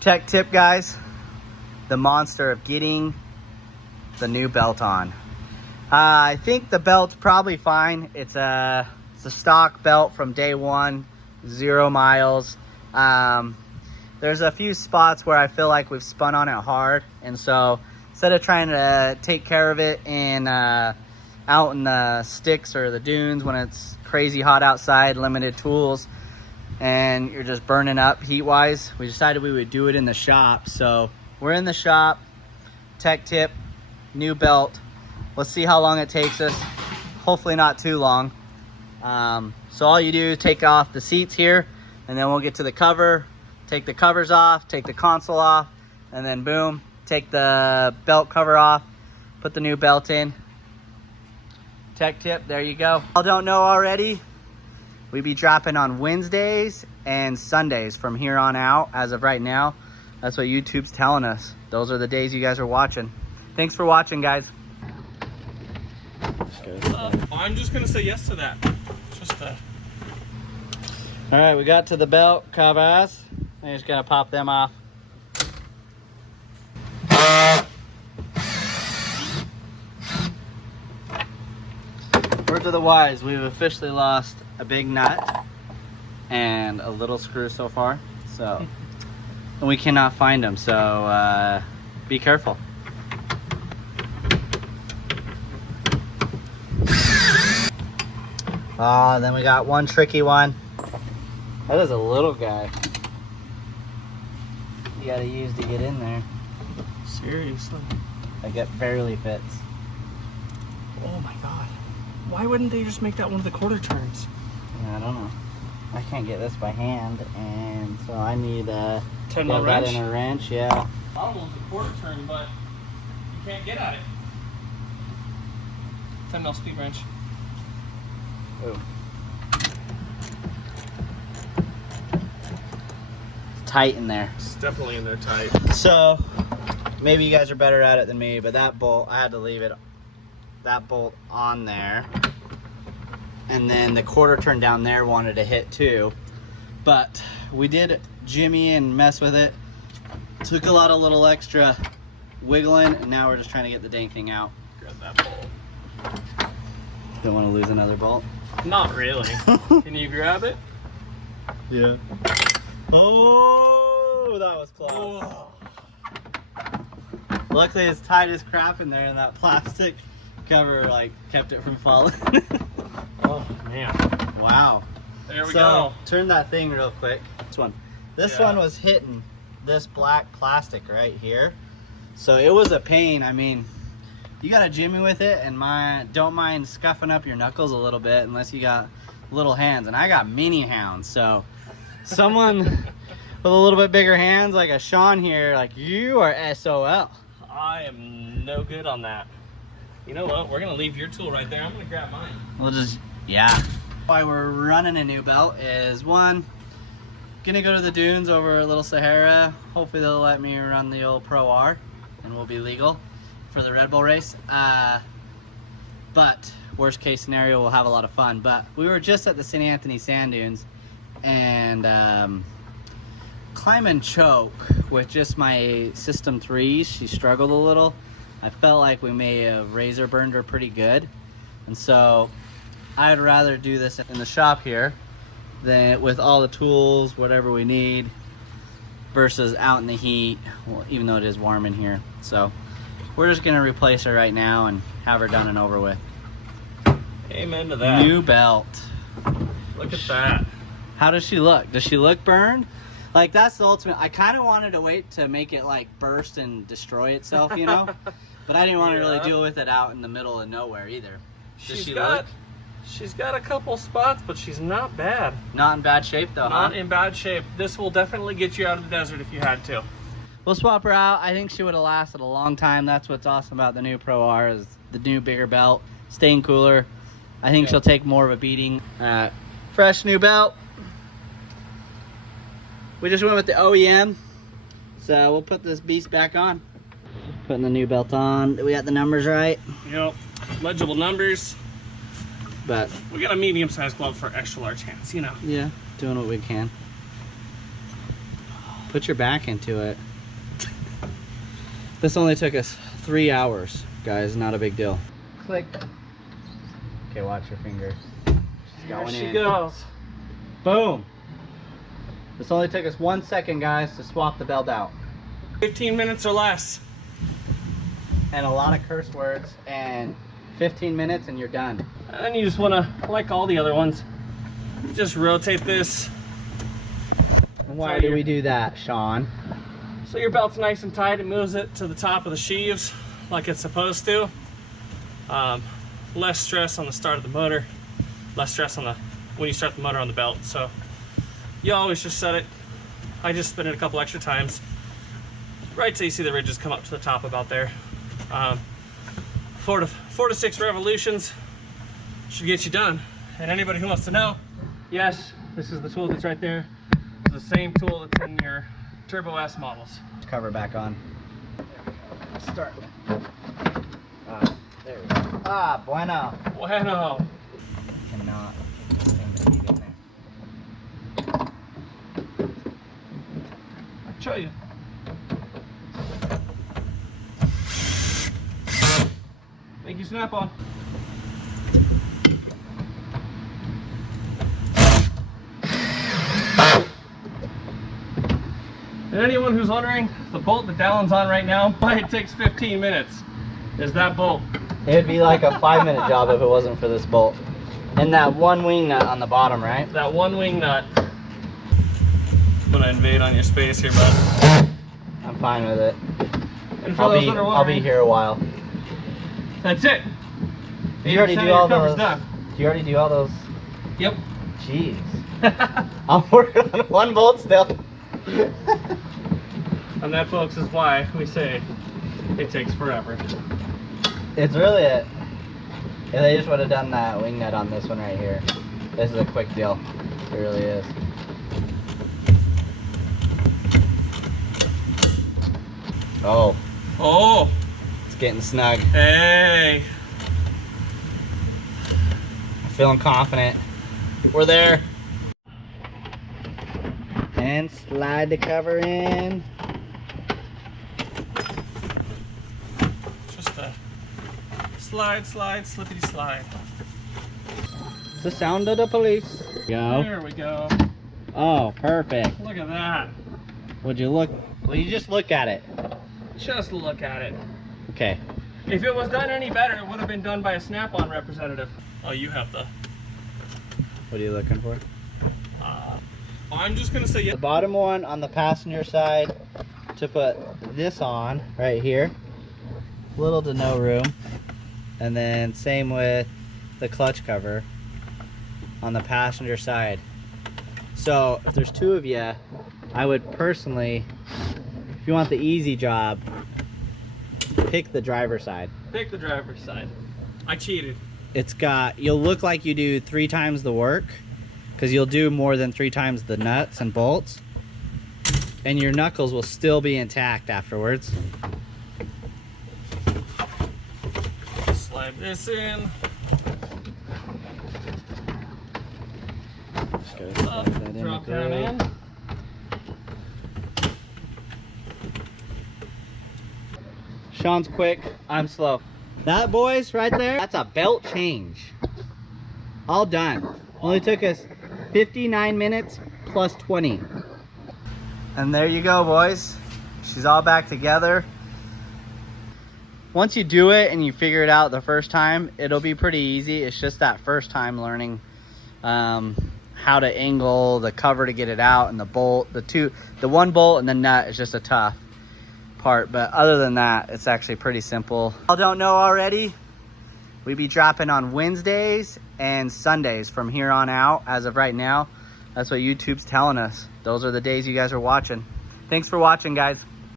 Tech tip, guys. The monster of getting the new belt on. I think the belt's probably fine. It's a stock belt from day one, 0 miles. There's a few spots where I feel like we've spun on it hard, and so instead of trying to take care of it in out in the sticks or the dunes when it's crazy hot outside, limited tools, and you're just burning up heat wise, we decided we would do it in the shop. So we're in the shop. Tech tip, new belt. Let's see how long it takes us. Hopefully not too long. So all you do is take off the seats here, and then we'll get to the cover, take the covers off, take the console off, and then boom, take the belt cover off, put the new belt in. Tech tip, there you go. I don't know already, we be dropping on Wednesdays and Sundays from here on out. As of right now, that's what YouTube's telling us. Those are the days you guys are watching. Thanks for watching, guys. I'm just gonna say yes to that. All right, we got to the belt covers. I'm just gonna pop them off. Word to the wise, we've officially lost a big nut and a little screw so far. So, and we cannot find them. So be careful. Oh, then we got one tricky one. That is a little guy. You gotta use to get in there. Seriously? Like it barely fits. Oh my god. Why wouldn't they just make that one of the quarter turns? Yeah, I don't know. I can't get this by hand, and so I need a 10 mil wrench? in a wrench, yeah. Almost a quarter turn, but you can't get at it. 10 mil speed wrench. Ooh. It's tight in there. It's definitely in there tight. So maybe you guys are better at it than me, but that bolt, I had to leave it, that bolt on there. And then the quarter turn down there wanted to hit too. But we did jimmy and mess with it. Took a lot of little extra wiggling, and now we're just trying to get the dang thing out. Grab that bolt. Don't want to lose another bolt. Not really. Can you grab it? Yeah. Oh, that was close. Whoa. Luckily it's tight as crap in there, and that plastic cover like kept it from falling. Oh man. Wow. There we go. Turn that thing real quick. This one. This one was hitting this black plastic right here. So it was a pain. I mean, you got to jimmy with it, and don't mind scuffing up your knuckles a little bit unless you got little hands. And I got mini hands, so someone with a little bit bigger hands like a Shaun here, like you are SOL. I am no good on that. You know what? We're going to leave your tool right there. I'm going to grab mine. We'll just, yeah. Why we're running a new belt is, one, gonna go to the dunes over Little Sahara. Hopefully they'll let me run the old Pro R and we'll be legal for the Red Bull race. But worst case scenario, we'll have a lot of fun. But we were just at the St. Anthony sand dunes, and climb and choke with just my System 3s. She struggled a little. I felt like we may have razor burned her pretty good. And so I'd rather do this in the shop here than with all the tools, whatever we need, versus out in the heat, well, even though it is warm in here. So we're just gonna replace her right now and have her done and over with. Amen to that. New belt. Look at that. How does she look? Does she look burned? Like, that's the ultimate. I kind of wanted to wait to make it like burst and destroy itself, you know? But I didn't want to really deal with it out in the middle of nowhere either. Does she look? She's got a couple spots, but she's not bad. Not in bad shape though, Not in bad shape. This will definitely get you out of the desert if you had to. We'll swap her out. I think she would have lasted a long time. That's what's awesome about the new Pro R, is the new bigger belt, staying cooler. I think she'll take more of a beating. Fresh new belt. We just went with the OEM, so we'll put this beast back on. Putting the new belt on. We got the numbers right. Yep, legible numbers. But we got a medium-sized glove for extra large hands, you know. Yeah, doing what we can. Put your back into it. This only took us 3 hours, guys. Not a big deal. Click. Okay, watch your finger. She's There going she in. goes. Boom. This only took us 1 second, guys, to swap the belt out. 15 minutes or less. And a lot of curse words, and 15 minutes and you're done. And then you just want to, like all the other ones, just rotate this. Why do we do that, Shaun? So your belt's nice and tight. It moves it to the top of the sheaves like it's supposed to. Less stress on the start of the motor. Less stress on when you start the motor on the belt. So you always just set it. I just spin it a couple extra times. Right till you see the ridges come up to the top about there. 4 to 6 revolutions should get you done. And anybody who wants to know, yes, this is the tool that's right there. It's the same tool that's in your Turbo S models. Cover back on. Let's start. There we go. Ah, bueno. Bueno. Cannot get this thing to feed in there. I'll show you. Thank you, snap on. And anyone who's wondering, the bolt that Dallin's on right now, why it takes 15 minutes, is that bolt. It'd be like a 5-minute job if it wasn't for this bolt. And that one wing nut on the bottom, right? That one wing nut. I'm gonna invade on your space here, bud. I'm fine with it. And for those that are I'll wondering, be here a while. that's it. You already 80% do of all your cover's those. done. You already do all those. Yep. Jeez. I'm working on one bolt still. And that, folks, is why we say it takes forever. It's really it. If they just would have done that wing nut on this one right here. This is a quick deal. It really is. Oh, Oh, it's getting snug. hey. I'm feeling confident. We're there. And slide the cover in. Just a slide, slippity slide. It's the sound of the police. Go. There we go. Oh, perfect. Look at that. Would you look? Will you just look at it? Just look at it. Okay. If it was done any better, it would have been done by a Snap-on representative. Oh, you have the... What are you looking for? I'm just gonna say The yeah. bottom one on the passenger side to put this on right here. Little to no room. And then same with the clutch cover on the passenger side. So if there's two of you, I would personally, if you want the easy job, pick the driver's side. Pick the driver's side. I cheated. It's got, you'll look like you do 3 times the work because you'll do more than 3 times the nuts and bolts, and your knuckles will still be intact afterwards. Slide this in. Just gotta slide Up, that in drop the down groove. in. Shaun's quick, I'm slow. That, boys, right there, that's a belt change. All done. Only took us 59 minutes plus 20. And there you go, boys. She's all back together. Once you do it and you figure it out the first time, it'll be pretty easy. It's just that first time learning how to angle the cover to get it out, and the bolt, the one bolt and the nut is just a tough part. But other than that, it's actually pretty simple. If you don't know already, we be dropping on Wednesdays and Sundays from here on out. As of right now, that's what YouTube's telling us. Those are the days you guys are watching. Thanks for watching, guys.